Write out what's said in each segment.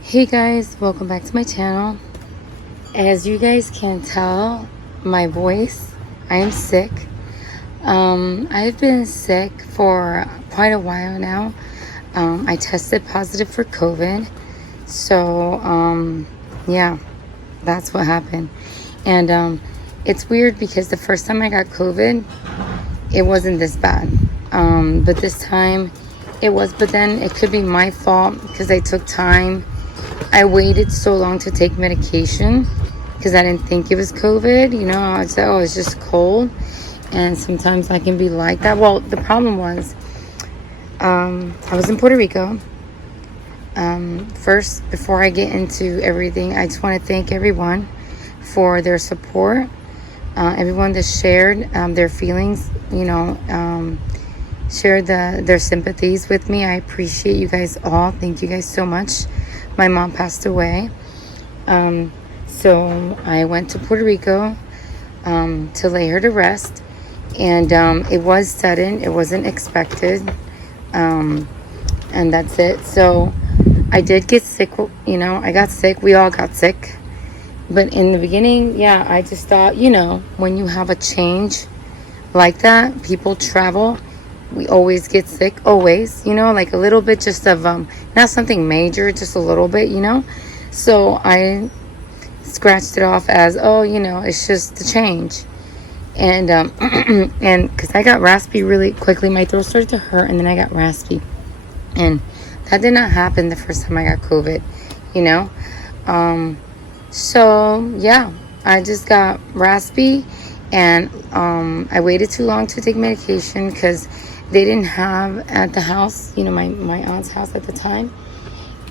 Hey guys, welcome back to my channel. As you guys can tell, my voice, I am sick. I've been sick for quite a while now. I tested positive for COVID. So, yeah, that's what happened. And it's weird because the first time I got COVID, it wasn't this bad. But this time it was, but then it could be my fault because I took time. I waited so long to take medication because I didn't think it was COVID. I would say, oh, it's just cold. And sometimes I can be like that. Well, the problem was, I was in Puerto Rico. First, before I get into everything, I just want to thank everyone for their support. Everyone that shared their feelings, shared their sympathies with me. I appreciate you guys all. Thank you guys so much. My mom passed away. So I went to Puerto Rico to lay her to rest. And it was sudden. It wasn't expected. And that's it. So I did get sick. I got sick. We all got sick. But in the beginning, yeah, I just thought, when you have a change like that, people travel. We always get sick, always, like a little bit just of, not something major, just a little bit, So I scratched it off as, oh, it's just the change. And, and because I got raspy really quickly, my throat started to hurt and then I got raspy. And that did not happen the first time I got COVID, So, yeah, I just got raspy and I waited too long to take medication because they didn't have at the house, my aunt's house at the time,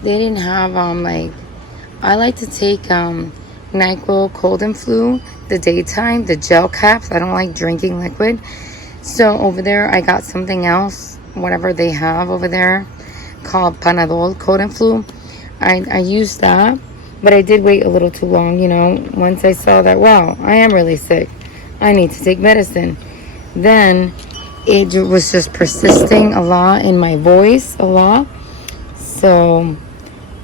they didn't have, I like to take NyQuil cold and flu the daytime, the gel caps. I don't like drinking liquid. So over there, I got something else, whatever they have over there, called Panadol cold and flu. I used that, but I did wait a little too long, once I saw that, wow, I am really sick. I need to take medicine. Then it was just persisting a lot in my voice, a lot. So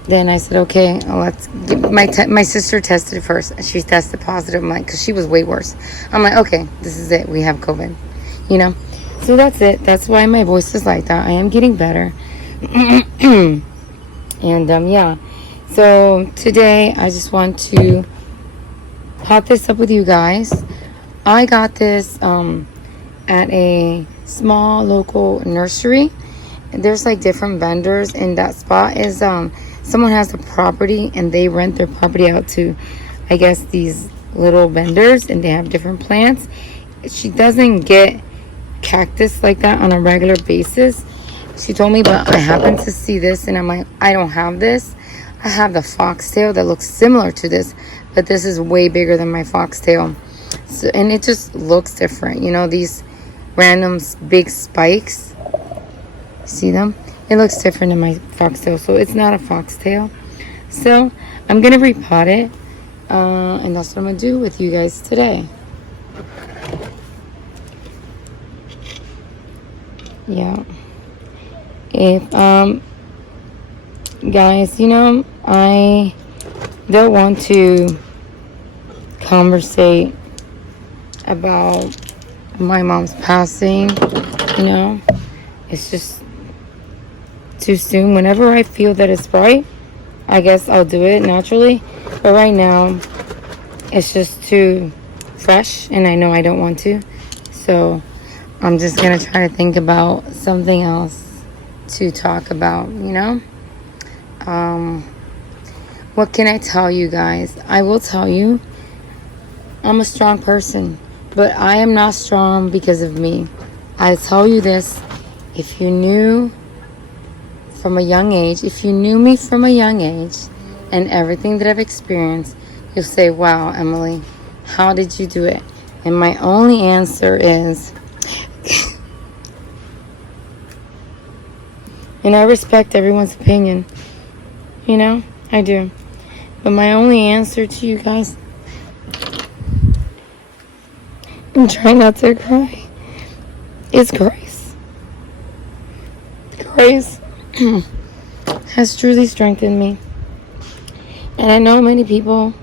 then I said, okay, let's get my sister tested first. She tested positive. I'm like, because she was way worse. I'm like, okay, this is it. We have COVID, So that's it. That's why my voice is like that. I am getting better. And yeah. So today I just want to hot this up with you guys. I got this at a small local nursery. There's like different vendors in that spot. Is someone has a property and they rent their property out to, I guess, these little vendors, and they have different plants. She doesn't get cactus like that on a regular basis. She told me, but I happened to see this and I'm like, I don't have this. I have the foxtail that looks similar to this, but this is way bigger than my foxtail. So, and it just looks different. These random big spikes. See them? It looks different than my foxtail. So it's not a foxtail. So I'm going to repot it. And that's what I'm going to do with you guys today. Yeah. If, guys, I don't want to conversate about my mom's passing, it's just too soon. Whenever I feel that it's right, I guess I'll do it naturally, but right now it's just too fresh and I know I don't want to, so I'm just gonna try to think about something else to talk about. What can I tell you guys? I will tell you, I'm a strong person, but I am not strong because of me. I tell you this, if you knew from a young age, if you knew me from a young age and everything that I've experienced, you'll say, wow, Emily, how did you do it? And my only answer is, and I respect everyone's opinion, I do. But my only answer to you guys, I'm trying not to cry, is grace. Grace has truly strengthened me. And I know many people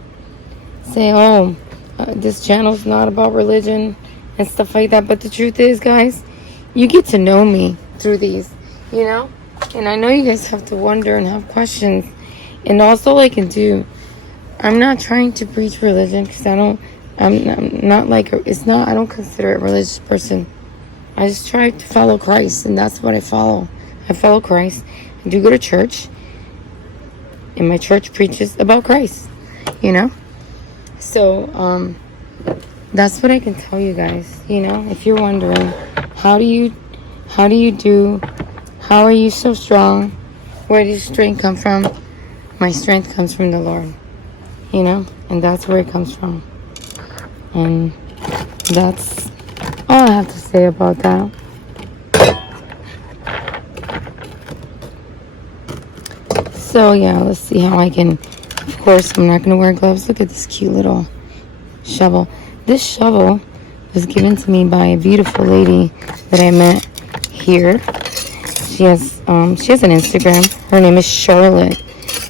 say, oh, this channel's not about religion and stuff like that. But the truth is, guys, you get to know me through these, you know? And I know you guys have to wonder and have questions. And also I can do, I'm not trying to preach religion because I'm not like, it's not, I don't consider it a religious person. I just try to follow Christ, and that's what I follow. I follow Christ. I do go to church, and my church preaches about Christ, you know? So, that's what I can tell you guys, you know? If you're wondering, how are you so strong? Where does your strength come from? My strength comes from the Lord, you know? And that's where it comes from. And that's all I have to say about that. So yeah, let's see how I can, of course I'm not going to wear gloves. Look at this cute little shovel. This shovel was given to me by a beautiful lady that I met here. She has an Instagram. Her name is Charlotte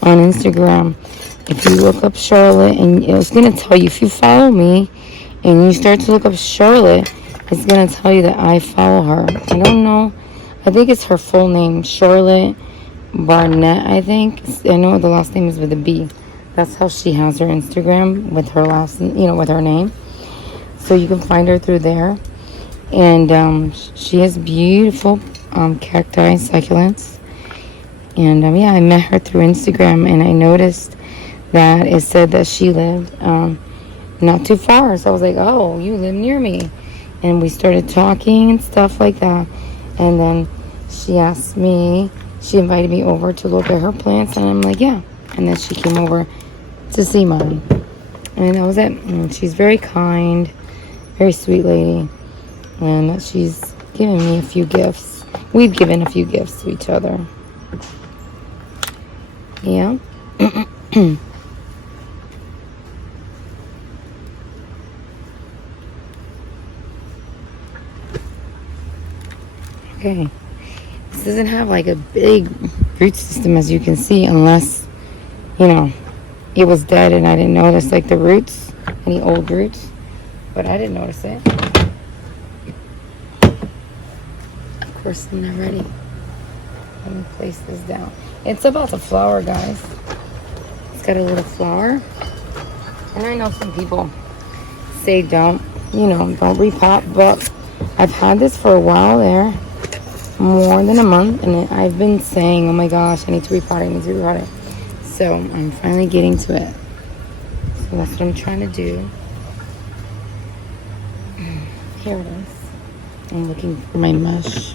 on Instagram. If you look up Charlotte, and it's going to tell you, if you follow me and you start to look up Charlotte, it's going to tell you that I follow her. I don't know. I think it's her full name, Charlotte Barnett, I think. I know the last name is with a B. That's how she has her Instagram, with her last, with her name. So you can find her through there. And she has beautiful cacti, succulents. And yeah, I met her through Instagram, and I noticed that it said that she lived not too far. So I was like, oh, you live near me. And we started talking and stuff like that. And then she invited me over to look at her plants, and I'm like, yeah. And then she came over to see mine. And that was it. And she's very kind, very sweet lady. And she's given me a few gifts. We've given a few gifts to each other. Yeah. Okay. This doesn't have like a big root system, as you can see, unless, it was dead and I didn't notice like the roots, any old roots. But I didn't notice it. Of course, I'm not ready. Let me place this down. It's about to flower, guys. It's got a little flower. And I know some people say don't repot, but I've had this for a while there. More than a month, and I've been saying, oh my gosh, I need to repot it. So I'm finally getting to it. So that's what I'm trying to do. Here it is. I'm looking for my mesh.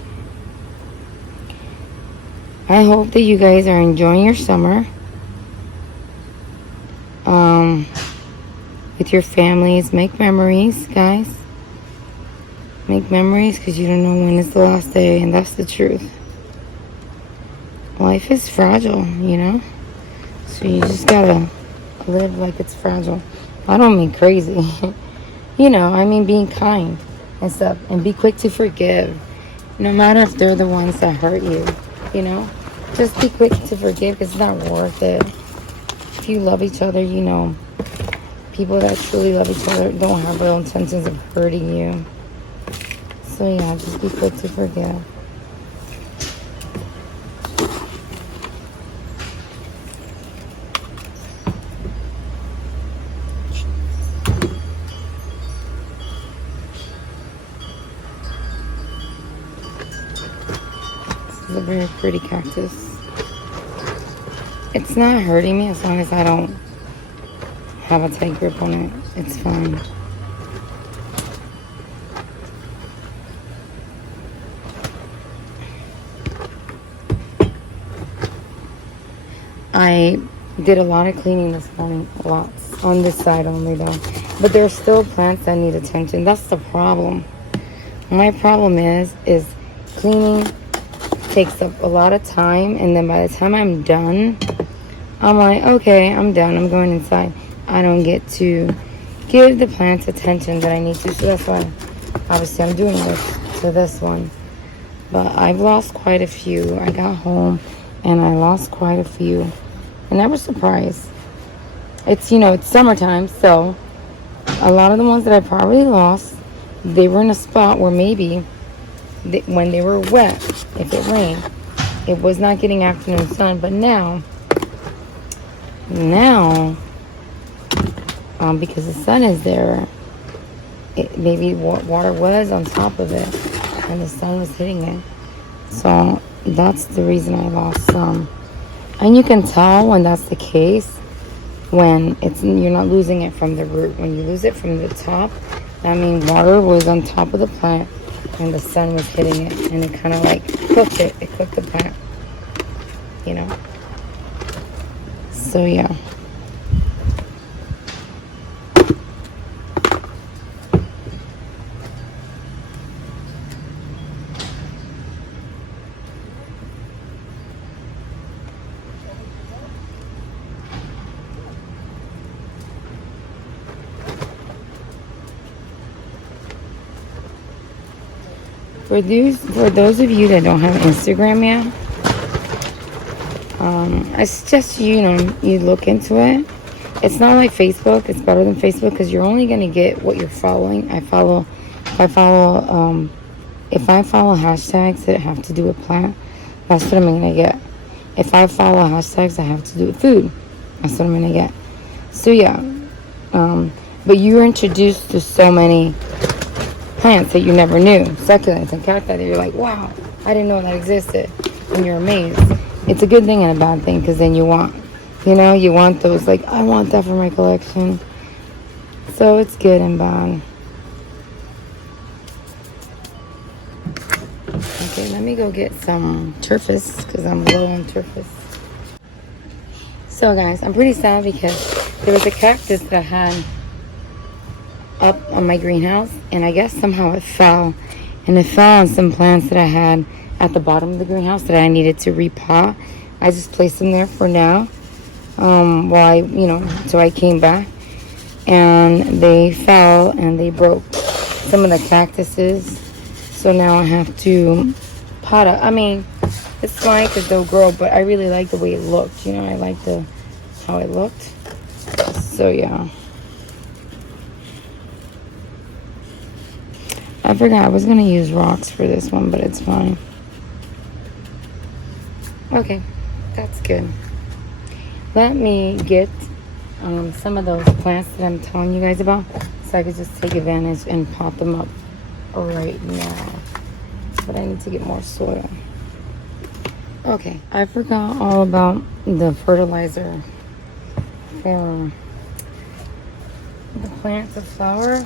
I hope that you guys are enjoying your summer with your families. Make memories, guys. Make memories, because you don't know when is the last day, and that's the truth. Life is fragile, so you just gotta live like it's fragile. I don't mean crazy. I mean being kind and stuff, and be quick to forgive, no matter if they're the ones that hurt you. Just be quick to forgive, because it's not worth it. If you love each other, people that truly love each other don't have real intentions of hurting you. So yeah, just be quick to forgive. This is a very pretty cactus. It's not hurting me as long as I don't have a tight grip on it. It's fine. I did a lot of cleaning this morning, lots, on this side only though. But there's still plants that need attention. That's the problem. My problem is cleaning takes up a lot of time, and then by the time I'm done, I'm like, okay, I'm done. I'm going inside. I don't get to give the plants attention that I need to. So that's why, obviously, I'm doing this to this one. But I've lost quite a few. I got home and I lost quite a few. And I was surprised. It's, you know, it's summertime, so a lot of the ones that I probably lost, they were in a spot where maybe when they were wet, if it rained, it was not getting afternoon sun. But now, because the sun is there, maybe water was on top of it, and the sun was hitting it. So that's the reason I lost some. And you can tell when that's the case, when you're not losing it from the root. When you lose it from the top, that means water was on top of the plant and the sun was hitting it, and it kind of like cooked it. It cooked the plant, you know. So yeah. For those of you that don't have Instagram yet, I suggest you look into it. It's not like Facebook. It's better than Facebook because you're only gonna get what you're following. If I follow hashtags that have to do with plant, that's what I'm gonna get. If I follow hashtags that have to do with food, that's what I'm gonna get. So yeah, but you're introduced to so many plants that you never knew, succulents and cacti, that you're like, wow, I didn't know that existed, and you're amazed. It's a good thing and a bad thing, because then you want those, like, I want that for my collection. So it's good and bad. Okay, let me go get some turfus, because I'm low on turfus. So guys, I'm pretty sad because there was a cactus that I had up on my greenhouse, and I guess somehow it fell, and it fell on some plants that I had at the bottom of the greenhouse that I needed to repot. I just placed them there for now, so I came back, and they fell and they broke some of the cactuses. So now I have to pot up. I mean, it's fine because they'll grow, but I really like the way it looked. I like how it looked. So yeah. I forgot I was going to use rocks for this one, but it's fine. Okay, that's good. Let me get some of those plants that I'm telling you guys about, so I could just take advantage and pot them up right now. But I need to get more soil. Okay, I forgot all about the fertilizer for the plants of flower.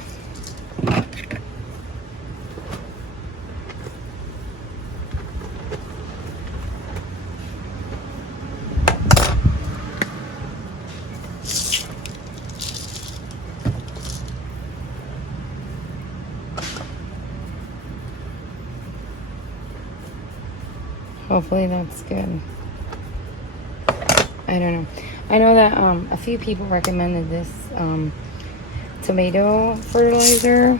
Hopefully that's good. I don't know. I know that a few people recommended this tomato fertilizer,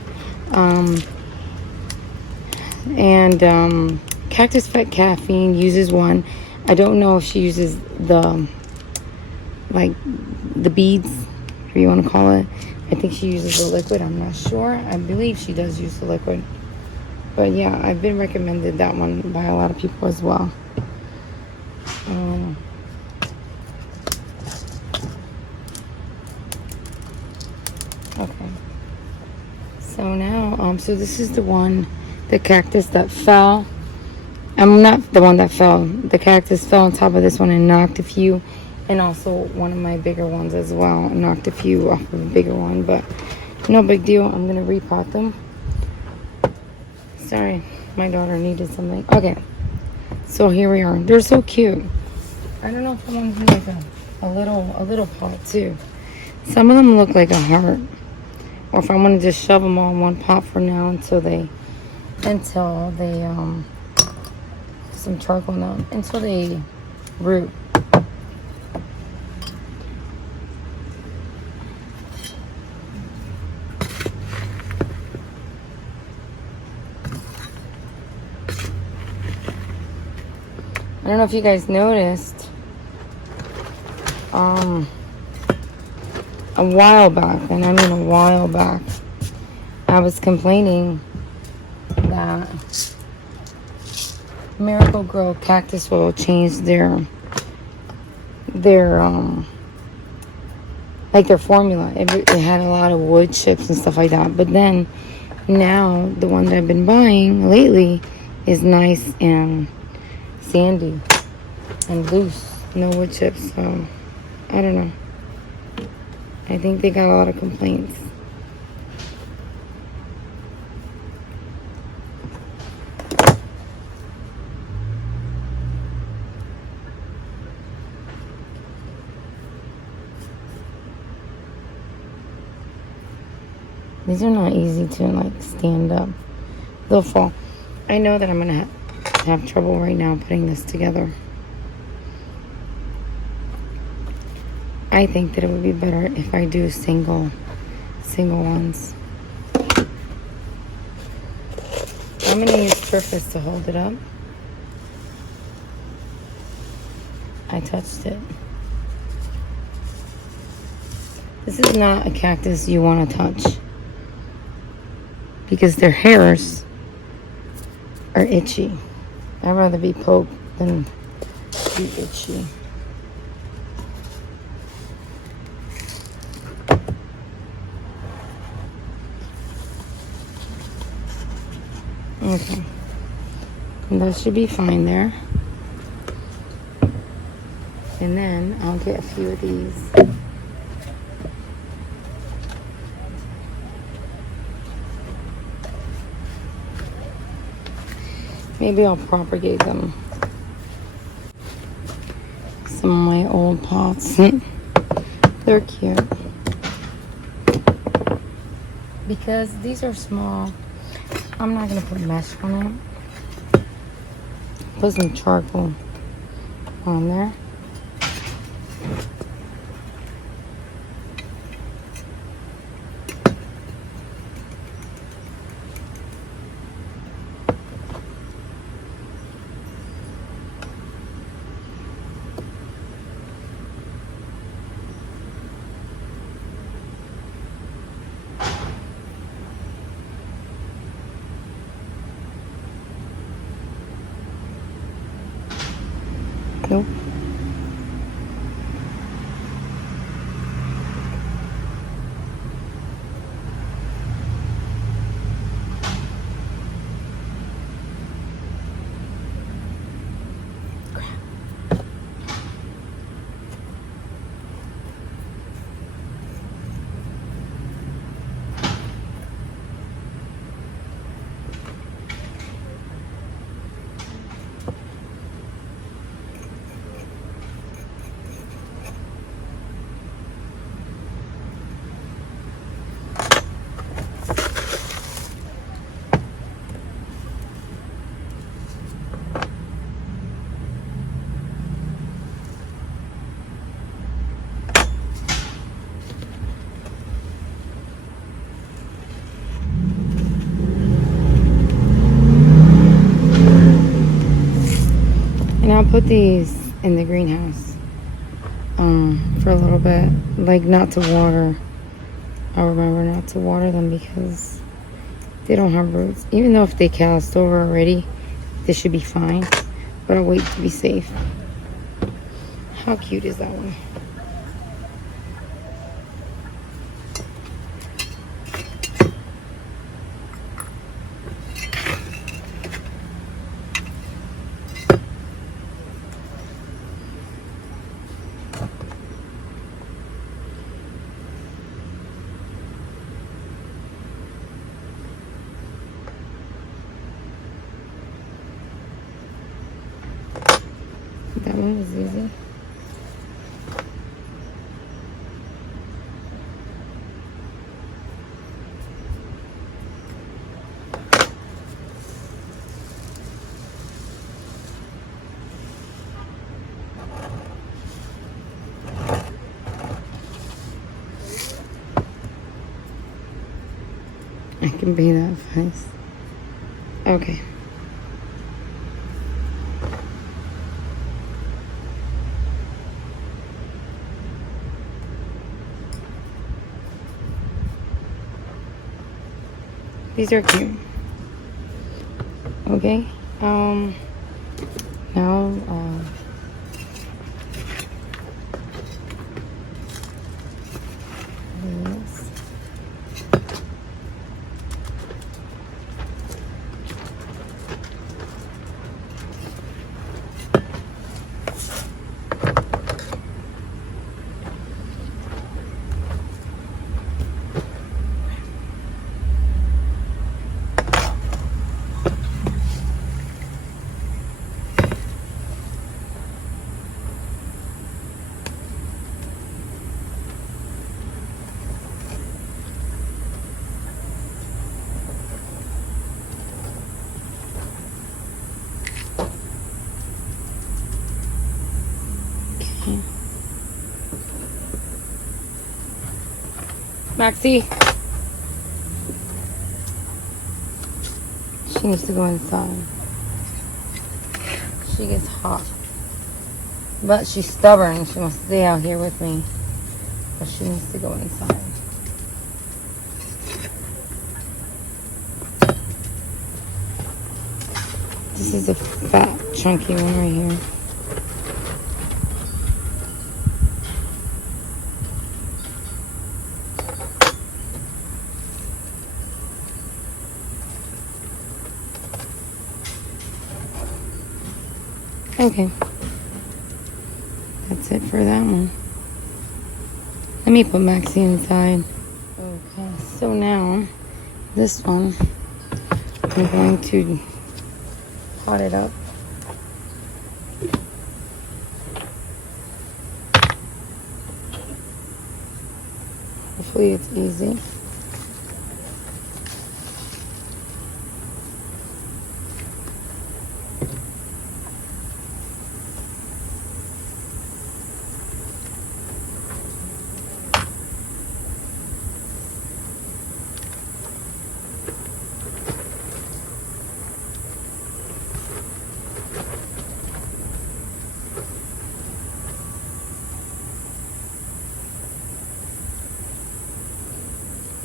and Cactus Fat Caffeine uses one. I don't know if she uses the beads, if you want to call it. I think she uses the liquid. I'm not sure. I believe she does use the liquid. But yeah, I've been recommended that one by a lot of people as well. Okay. So now, so this is the cactus that fell. I'm not the one that fell. The cactus fell on top of this one and knocked a few, and also one of my bigger ones as well. Knocked a few off of a bigger one, but no big deal. I'm gonna repot them. Sorry, my daughter needed something. Okay, so here we are. They're so cute. I don't know if I want to do like a little pot too. Some of them look like a heart, or if I want to just shove them all in one pot for now until they some charcoal now until they root. I don't know if you guys noticed, a while back, and I mean a while back, I was complaining that Miracle Grow Cactus will change their like their formula. It had a lot of wood chips and stuff like that. But then now the one that I've been buying lately is nice and sandy and loose, no wood chips. So I don't know. I think they got a lot of complaints. These are not easy to like stand up. They'll fall. I know that I'm gonna have trouble right now putting this together. I think that it would be better if I do single ones. I'm gonna use surface to hold it up. I touched it. This is not a cactus you want to touch, because their hairs are itchy. I'd rather be poked than be itchy. Okay. And that should be fine there. And then I'll get a few of these. Maybe I'll propagate them. Some of my old pots. They're cute. Because these are small, I'm not going to put mesh on it. Put some charcoal on there. Nope. And I'll put these in the greenhouse for a little bit, like not to water. I'll remember not to water them because they don't have roots. Even though if they cast over already, they should be fine. But I'll wait to be safe. How cute is that one? That one was easy. I can be that fast. Okay. These are cute. Okay. Now, this. Maxie. She needs to go inside. She gets hot. But she's stubborn. She wants to stay out here with me. But she needs to go inside. This is a fat, chunky one right here. Okay. That's it for that one. Let me put Maxie inside. Okay, so now this one, I'm going to pot it up. Hopefully it's easy.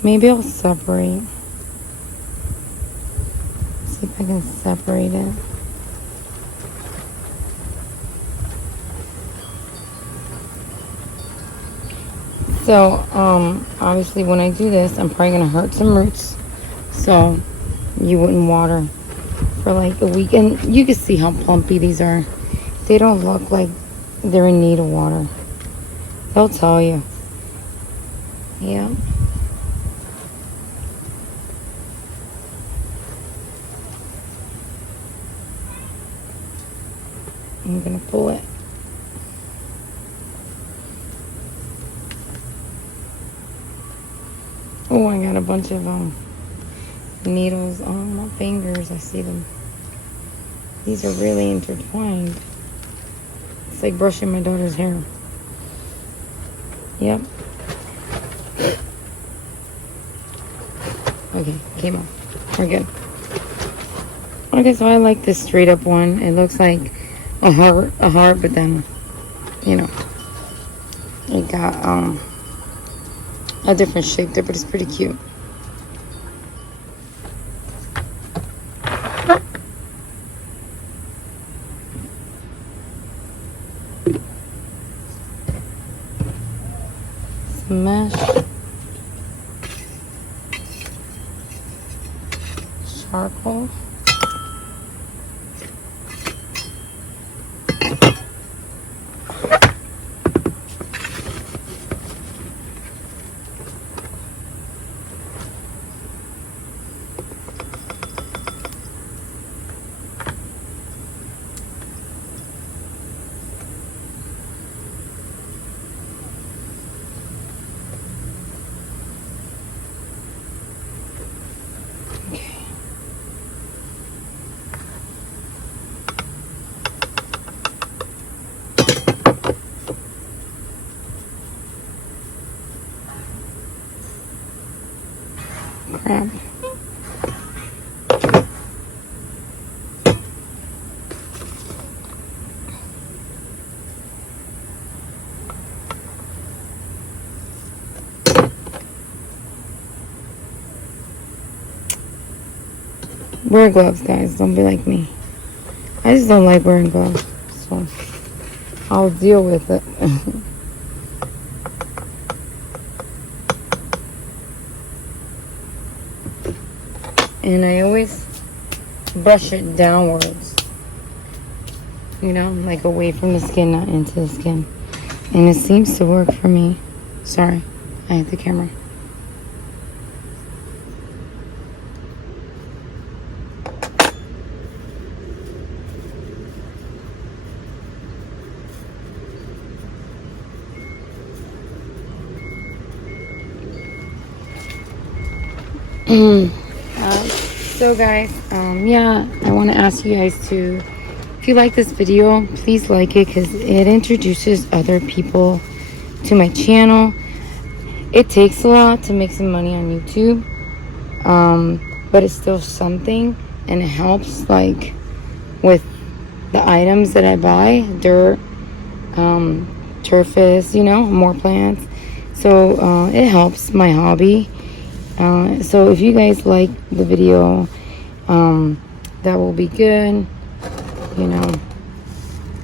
Maybe I'll separate. See if I can separate it. So, obviously when I do this, I'm probably gonna hurt some roots. So, you wouldn't water for like a week. And you can see how plumpy these are. They don't look like they're in need of water. They'll tell you. Yeah. I'm gonna pull it. Oh, I got a bunch of needles on my fingers. I see them. These are really intertwined. It's like brushing my daughter's hair. Yep. Okay, came off. We're good. Okay, so I like this straight up one. It looks like a heart, but then, you know, it got a different shape there, but it's pretty cute. Some mesh, charcoal. Crap. wear gloves, guys. Don't be like me. I just don't like wearing gloves, so I'll deal with it. And I always brush it downwards, you know, like away from the skin, not into the skin. And it seems to work for me. Sorry, I hit the camera. So guys, yeah, I want to ask you guys to, if you like this video, please like it, because it introduces other people to my channel. It takes a lot to make some money on YouTube, but it's still something, and it helps, like with the items that I buy, dirt, turfus, you know, more plants. So it helps my hobby. So if you guys like the video, that will be good, you know,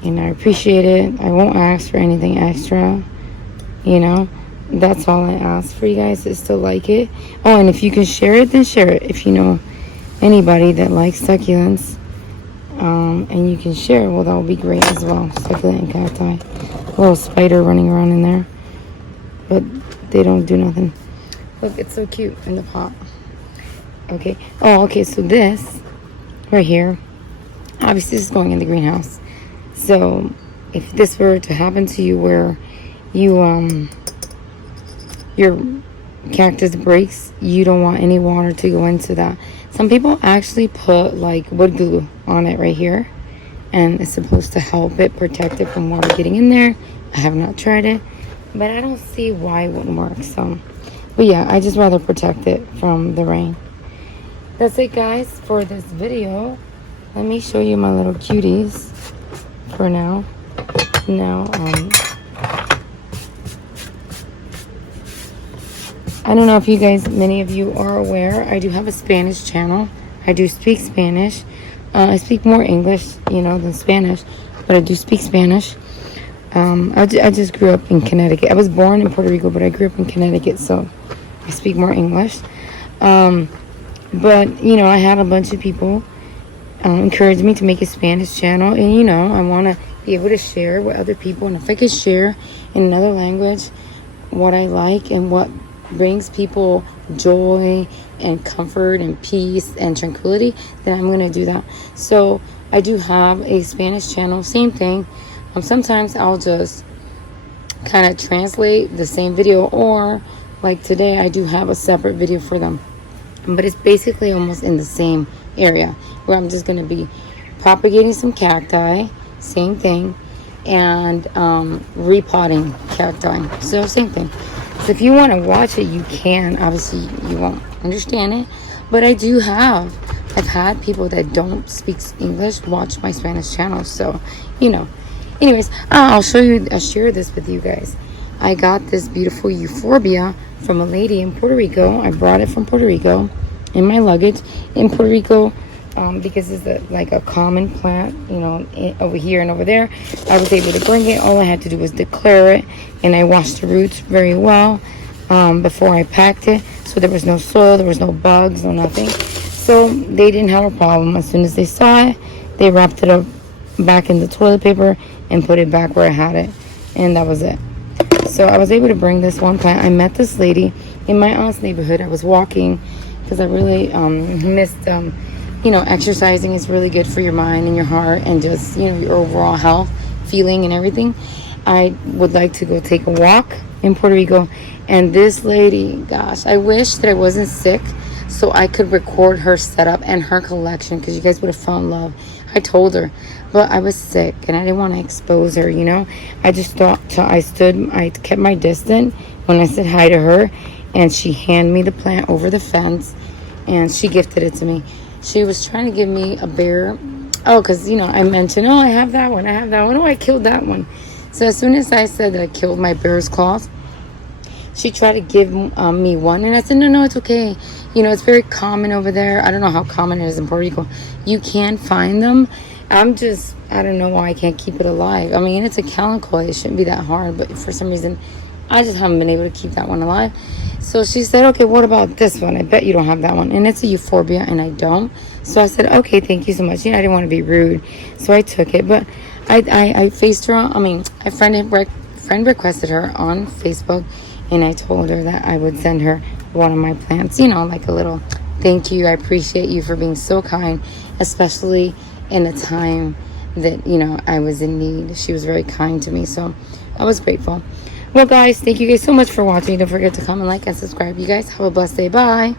and I appreciate it. I won't ask for anything extra, you know. That's all I ask for you guys, is to like it. Oh, and if you can share it, then share it. If you know anybody that likes succulents, and you can share, well, that would be great as well. Succulent and cacti. A little spider running around in there, but they don't do nothing. Look, it's so cute in the pot. Okay. Oh, okay. So this right here, obviously this is going in the greenhouse. So if this were to happen to you, where you your cactus breaks, you don't want any water to go into that. Some people actually put like wood glue on it right here, and it's supposed to help it, protect it from water getting in there. I have not tried it, but I don't see why it wouldn't work. So, but yeah, I just rather protect it from the rain. That's it, guys, for this video. Let me show you my little cuties for now. I don't know if you guys, many of you are aware, I do have a Spanish channel. I do speak Spanish. I speak more English, you know, than Spanish, but I do speak Spanish. I just grew up in Connecticut. I was born in Puerto Rico, but I grew up in Connecticut, so I speak more English. But, you know, I had a bunch of people encourage me to make a Spanish channel, and, you know, I want to be able to share with other people. And if I could share in another language what I like and what brings people joy and comfort and peace and tranquility, then I'm going to do that. So I do have a Spanish channel, same thing. Sometimes I'll just kind of translate the same video, or like today I do have a separate video for them, but it's basically almost in the same area, where I'm just going to be propagating some cacti, same thing, and repotting cacti, so same thing. So if you want to watch it, you can. Obviously you won't understand it, but I've had people that don't speak English watch my Spanish channel, so, you know. Anyways, I'll share this with you guys. I got this beautiful euphorbia from a lady in Puerto Rico. I brought it from Puerto Rico in my luggage in Puerto Rico, because it's like a common plant, you know, over here and over there. I was able to bring it. All I had to do was declare it, and I washed the roots very well before I packed it. So there was no soil, there was no bugs, no nothing. So they didn't have a problem. As soon as they saw it, they wrapped it up back in the toilet paper and put it back where I had it, and that was it. So I was able to bring this one plant. I met this lady in my aunt's neighborhood. I was walking because I really missed, you know, exercising is really good for your mind and your heart, and just, you know, your overall health, feeling, and everything. I would like to go take a walk in Puerto Rico, and this lady, gosh, I wish that I wasn't sick so I could record her setup and her collection, because you guys would have fallen in love. I told her, but I was sick and I didn't want to expose her, you know. I just thought, I kept my distance when I said hi to her, and she handed me the plant over the fence, and she gifted it to me. She was trying to give me a bear. Oh, because, you know, I mentioned, oh, I have that one. Oh, I killed that one. So as soon as I said that I killed my bear's claws, She tried to give me one, and I said, no, it's okay. You know, it's very common over there. I don't know how common it is in Puerto Rico. You can find them. I don't know why I can't keep it alive. I mean, it's a calico. It shouldn't be that hard, but for some reason, I just haven't been able to keep that one alive. So she said, okay, what about this one? I bet you don't have that one. And it's a euphorbia, and I don't. So I said, okay, thank you so much. You know, I didn't want to be rude, so I took it. But I faced her on, a friend requested her on Facebook, and I told her that I would send her one of my plants, you know, like a little thank you. I appreciate you for being so kind, especially in a time that, you know, I was in need. She was very kind to me, so I was grateful. Well, guys, thank you guys so much for watching. Don't forget to comment, like, and subscribe. You guys have a blessed day. Bye.